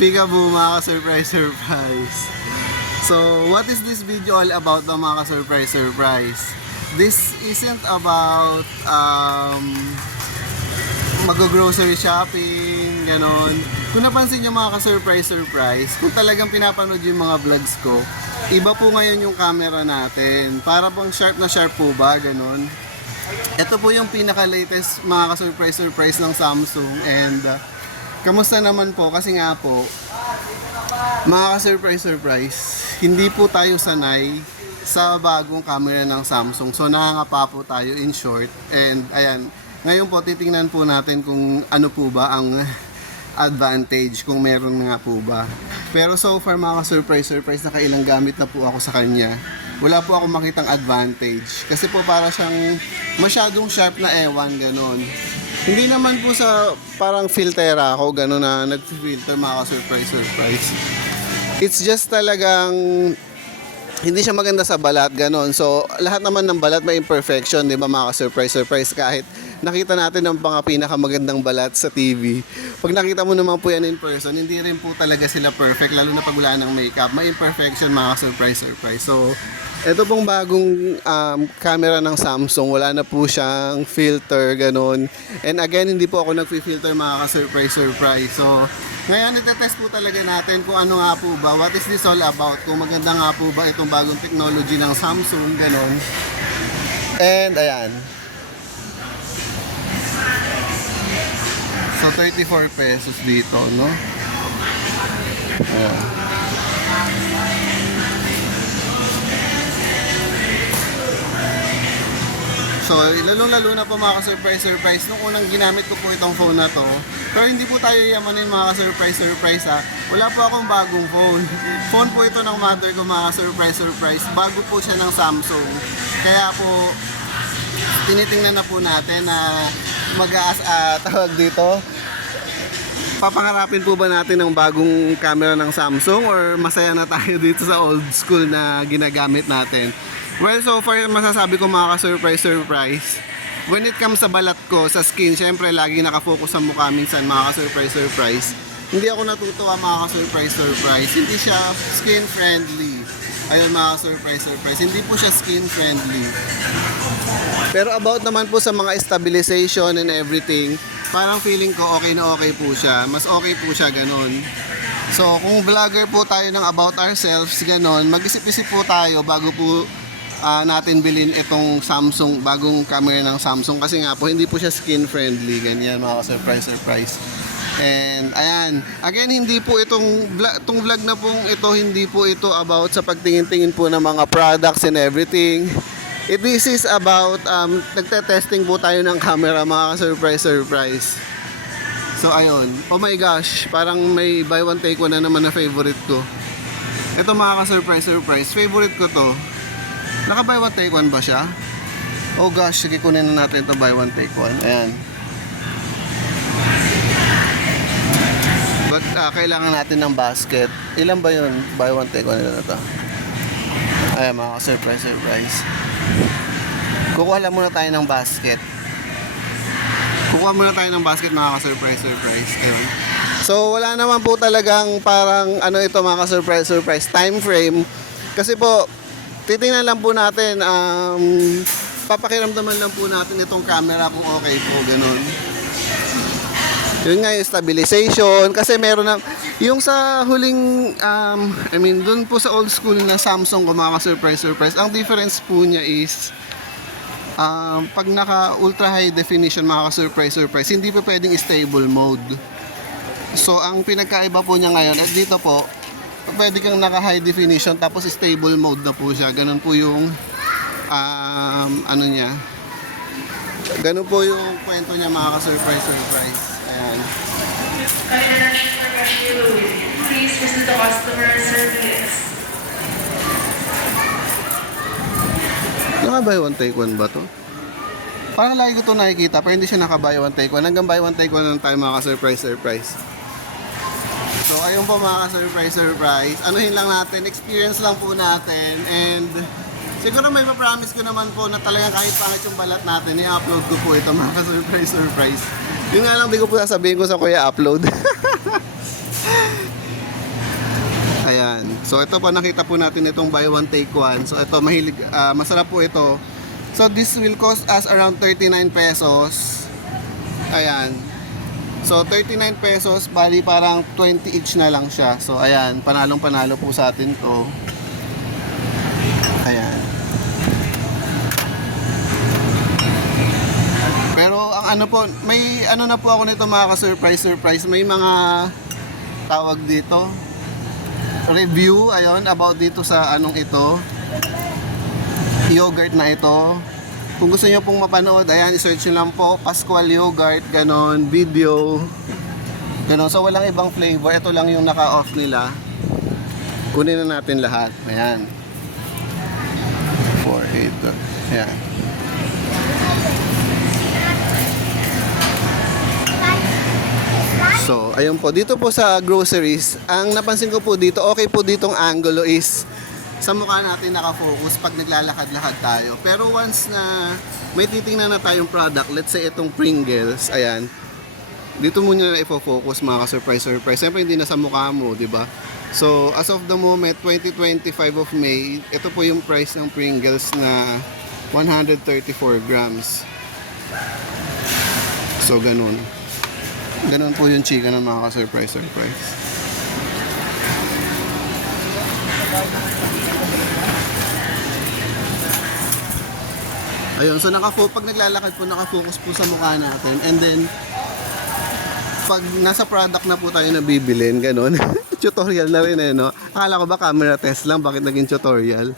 Peekaboo mga ka-surprise. So, what is this video all about mga ka-surprise? This isn't about mag-grocery shopping, ganon. Kung napansin nyo mga ka-surprise, kung talagang pinapanood yung mga vlogs ko, iba po ngayon yung camera natin. Para bang sharp na sharp po ba, ganon. Ito po yung pinaka-latest mga ka-surprise ng Samsung and kamusta naman po? Kasi nga po, mga ka-surprise, hindi po tayo sanay sa bagong camera ng Samsung. So nangangapa po tayo in short. And ayan, ngayon po titingnan po natin kung ano po ba ang advantage, kung meron nga po ba. Pero so far mga ka-surprise, nakailang gamit na po ako sa kanya. Wala po ako makitang advantage. Kasi po para siyang masyadong sharp na ewan, ganon. Hindi naman po sa parang filtera ako, gano'n na nag-filter mga ka-surprise. It's just talagang hindi siya maganda sa balat, gano'n. So, lahat naman ng balat may imperfection, di ba mga ka-surprise. Kahit nakita natin ang mga pinakamagandang balat sa TV. Pag nakita mo naman po yan in person, hindi rin po talaga sila perfect, lalo na pag wala ng makeup. May imperfection mga ka-surprise. So, ito pong bagong camera ng Samsung, wala na po siyang filter, ganun. And again, hindi po ako nag-filter mga ka-surprise. So, ngayon itetest po talaga natin kung ano nga po ba, what is this all about, kung maganda nga po ba itong bagong technology ng Samsung, ganun. And ayan. So, 34 pesos dito, no? Ayan. So, lalong-lalo na po mga ka-surprise, nung unang ginamit ko po itong phone na to. Pero hindi po tayo yamanin mga ka-surprise ha. Wala po akong bagong phone. Phone po ito ng mother ko mga ka-surprise. Bago po siya ng Samsung. Kaya po, tinitingnan na po natin na tawag dito. Papangarapin po ba natin ng bagong camera ng Samsung or masaya na tayo dito sa old school na ginagamit natin? Well, so far masasabi ko mga ka-surprise, when it comes sa balat ko, sa skin, syempre lagi nakafocus sa mukha minsan mga ka-surprise. Hindi ako natutuwa mga ka-surprise. Hindi siya skin friendly. Ayun mga ka-surprise. Hindi po siya skin friendly. Pero about naman po sa mga stabilization and everything, parang feeling ko okay na okay po siya. Mas okay po siya ganun. So kung vlogger po tayo ng about ourselves, ganun, mag-isip-isip po tayo bago po natin bilhin itong Samsung, bagong camera ng Samsung, kasi nga po hindi po siya skin friendly, ganyan mga surprise. And ayan, again hindi po itong vlog na pong ito, hindi po ito about sa pagtingin-tingin po ng mga products and everything. This is about nagte-testing po tayo ng camera mga surprise. So ayun, oh my gosh, parang may buy one take one na naman na favorite ko. Ito mga ka-surprise, favorite ko to. Naka buy one take one ba siya? Oh gosh, sige kunin na natin ito buy one take one. Ayan. But kailangan natin ng basket. Ilan ba yun? Buy one take one na ito. Ayan mga surprise. Kukuha lang muna tayo ng basket. Mga ka-surprise. Ayun. So wala naman po talagang parang ano ito mga ka-surprise time frame. Kasi po titingnan lang po natin, papakiramdaman lang po natin itong camera kung okay po, ganun. Yun nga yung stabilization, kasi meron na, yung sa huling, dun po sa old school na Samsung ko mga surprise, ang difference po niya is, pag naka ultra high definition mga surprise, hindi pa pwedeng stable mode. So, ang pinagkaiba po niya ngayon, at dito po, pwede kang naka high definition tapos stable mode na po siya. Ganun po yung ano niya. Ganun po yung kwento niya mga ka-surprise. Ayan. Please visit the customer service. Naka buy one take one ba to? Parang lagi ko to nakikita pero hindi siya naka buy one take one. Hanggang buy one take one lang tayo mga ka-surprise. So ayun po mga ka-surprise. Anuhin lang natin, experience lang po natin, and siguro may pa-promise ko naman po na talagang kahit pangit yung balat natin, i-upload ko po ito mga ka-surprise. Yun nga lang, di ko po sasabihin ko sa kuya upload. Ayan. So ito po, nakita po natin itong buy one take one. So ito, masarap po ito. So this will cost us around 39 pesos. Ayan. So 39 pesos, bali parang 20 each na lang siya. So ayan, panalong panalo po sa atin to. Ayan. Pero ang ano po, may ano na po ako nito mga ka-surprise. May mga tawag dito. Review, ayun, about dito sa anong ito. Yogurt na ito. Kung gusto niyo pong mapanood, ayan, i-search nyo lang po, Pascual Yogurt, ganon, video. Ganon, so walang ibang flavor. Ito lang yung naka-off nila. Kunin na natin lahat. Ayan. 4, 8, ayan. So, ayun po. Dito po sa groceries, ang napansin ko po dito, okay po ditong angulo is sa mukha natin nakafocus pag naglalakad-lakad tayo. Pero once na may titingnan na tayong product, let's say itong Pringles, ayan, dito muna na ifo-focus mga ka-surprise. Siyempre hindi na sa mukha mo, di ba? So, as of the moment, 2025 of May, ito po yung price ng Pringles na 134 grams. So, ganun. Ganun po yung chika ng mga ka-surprise. Ayun, so pag naglalakad po, nakafocus po sa mukha natin. And then, pag nasa product na po tayo na bibilin, ganun. Tutorial na rin eh, no? Akala ko ba camera test lang, bakit naging tutorial?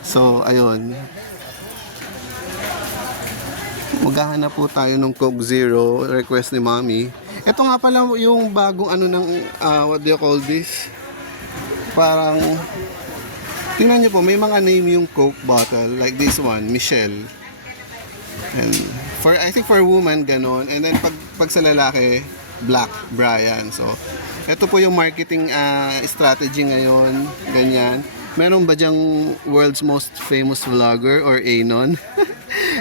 So, ayun. Maghahanap po tayo ng Coke Zero, request ni Mommy. Ito nga pala yung bagong ano ng, what do you call this? Parang, tingnan nyo po, may mga name yung Coke bottle, like this one, Michelle. And, I think for woman, ganon. And then, pag sa lalaki, Black, Brian. So, ito po yung marketing strategy ngayon, ganyan. Meron ba dyang world's most famous vlogger or Anon?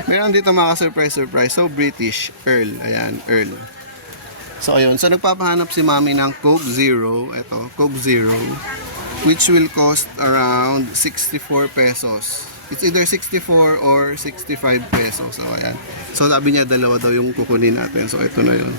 Meron dito mga surprise. So, British, Earl. Ayan, Earl. So, ayun. So, nagpapahanap si Mami ng Coke Zero. Ito, Coke Zero. Which will cost around 64 pesos. It's either 64 or 65 pesos. So, ayan. So, sabi niya, dalawa daw yung kukunin natin. So, ito na yun.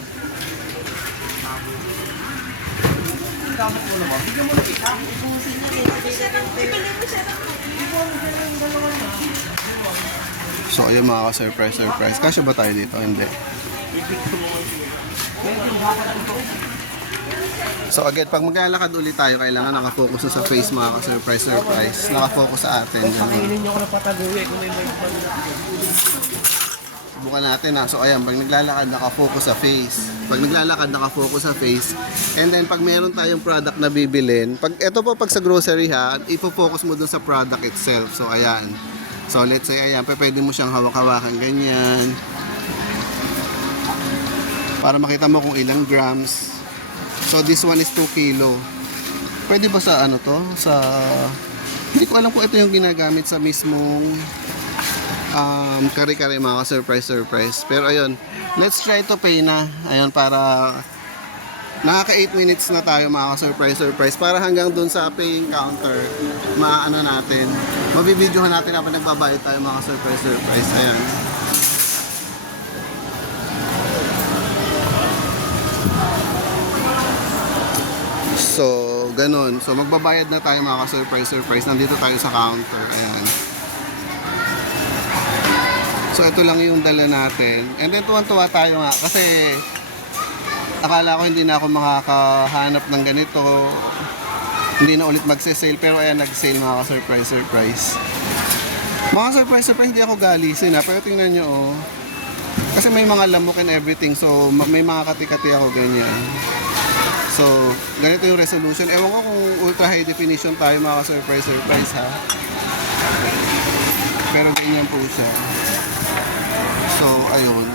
So, ayun mga ka-surprise. Kasya ba tayo dito? Hindi. So, again, pag maglalakad ulit tayo, kailangan nakafocus na sa face mga ka-surprise. Nakafocus sa atin. Subukan natin na. So, ayan, pag naglalakad, nakafocus sa face. Pag naglalakad, nakafocus sa face. And then, pag meron tayong product na bibilin, ito po, pag sa grocery ha, ifo-focus mo dun sa product itself. So, ayan. So, let's say, ayan, pwede mo siyang hawak-hawakan ganyan. Para makita mo kung ilang grams. So, this one is 2 kilo. Pwede ba sa ano to? Hindi ko alam kung ito yung ginagamit sa mismong kare-kare mga surprise. Pero ayun, let's try to pay na. Ayun, para nakaka 8 minutes na tayo mga surprise. Para hanggang dun sa paying counter, maano natin, mabibidyohan natin habang nagbabayad tayo mga surprise. Ayan. So, ganun. So, magbabayad na tayo mga surprise. Nandito tayo sa counter. Ayan. So, ito lang yung dala natin. And then, tuwan-tuwa tayo nga. Kasi, akala ko hindi na ako makakahanap ng ganito. Hindi na ulit magse-sale. Pero, ayan, nag-sale mga surprise. Mga surprise, hindi ako galisin ha. Pero tingnan nyo, oh. Kasi may mga lamok and everything. So, may mga kati-kati ako ganyan. So, ganito yung resolution. Ewan ko kung ultra high definition tayo mga surprise ha. Pero ganyan po siya. So, ayun.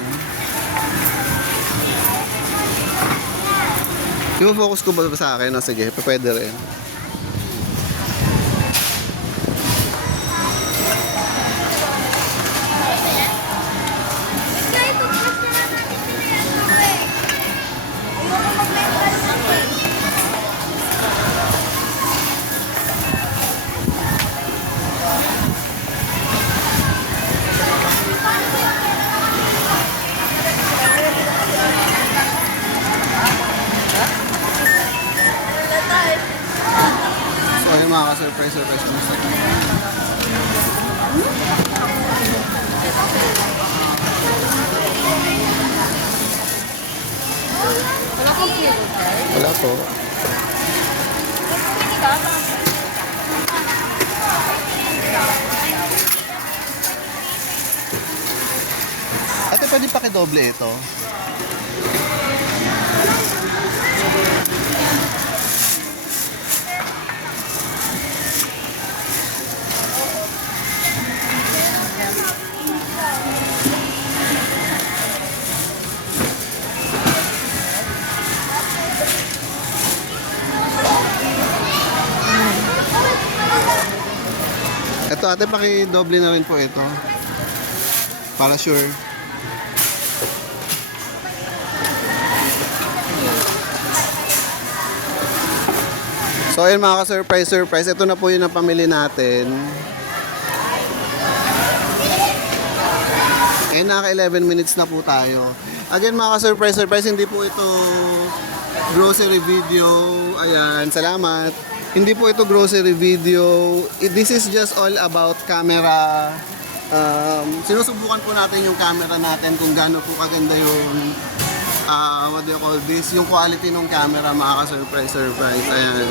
I-focus ko ba sa akin? No, sige, pwede rin. mga surprise. Kumusta? Wala kang filter. Wala po. Ate, pwede pakidoble ito? Ito ate, pakidoble na rin po ito. Para sure. So ayun mga ka-surprise. Ito na po yung napamili natin. Ngayon naka 11 minutes na po tayo. Again mga ka-surprise, hindi po ito grocery video. Ayan, salamat. Hindi po ito grocery video. This is just all about camera. Sinusubukan po natin yung camera natin kung gaano po kaganda yung what do you call this? Yung quality ng camera, mga ka-surprise. Ayan.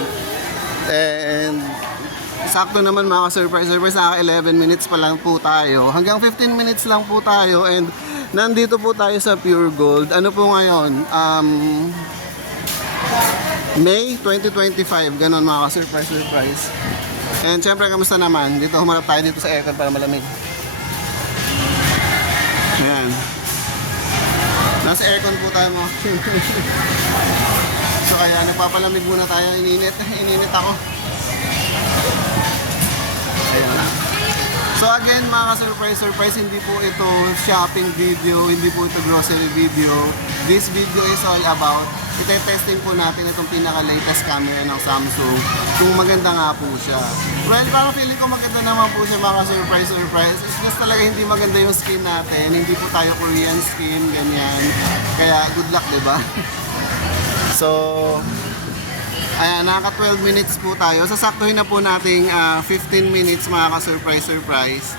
And sakto naman mga ka-surprise, naka 11 minutes pa lang po tayo. Hanggang 15 minutes lang po tayo and nandito po tayo sa Pure Gold. Ano po ngayon? May 2025, ganun mga ka-surprise. And syempre, kamusta naman? Dito humarap tayo dito sa aircon para malamig. Ayan. Nasa aircon po tayo mga so kaya nagpapalamig muna tayo. Ininit ako. Ayan. So again mga ka-surprise, hindi po ito shopping video, hindi po ito grocery video. This video is all about ite-testing po natin itong pinaka-latest camera ng Samsung kung maganda nga po siya. Well, parang feeling ko maganda naman po siya mga surprise. It's just talaga hindi maganda yung skin natin. Hindi po tayo Korean skin, ganyan. Kaya good luck, di ba? So, ayan, naka 12 minutes po tayo. Sasaktuhin na po nating 15 minutes mga ka-surprise.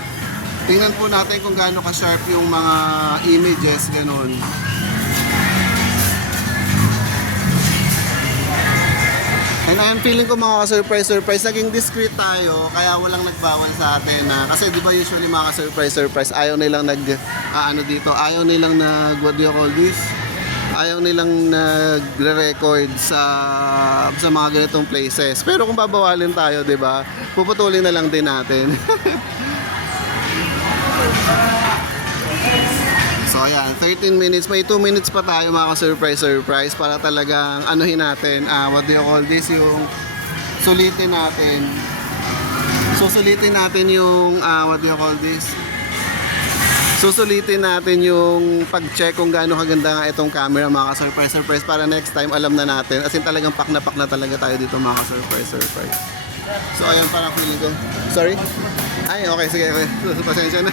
Tingnan po natin kung gaano ka-sharp yung mga images, ganun. And I'm feeling ko mga ka-surprise, naging discreet tayo, kaya walang nagbawal sa atin. Kasi di ba usually mga ka-surprise, ayaw nilang ayaw nilang what do you call this? Ayaw nilang nagre-record sa mga ganitong places. Pero kung babawalin tayo, di ba? Puputulin na lang din natin. So ayan, 13 minutes, may 2 minutes pa tayo mga ka-surprise para talagang anuhin natin, what do you call this, yung sulitin natin. Susulitin natin yung, what do you call this? Susulitin natin yung pag-check kung gaano kaganda nga itong camera mga ka-surprise para next time alam na natin. As in talagang pak na talaga tayo dito mga ka-surprise. So ayan, parang feeling ko. Sorry? Ay, okay, sige. Pasensya na.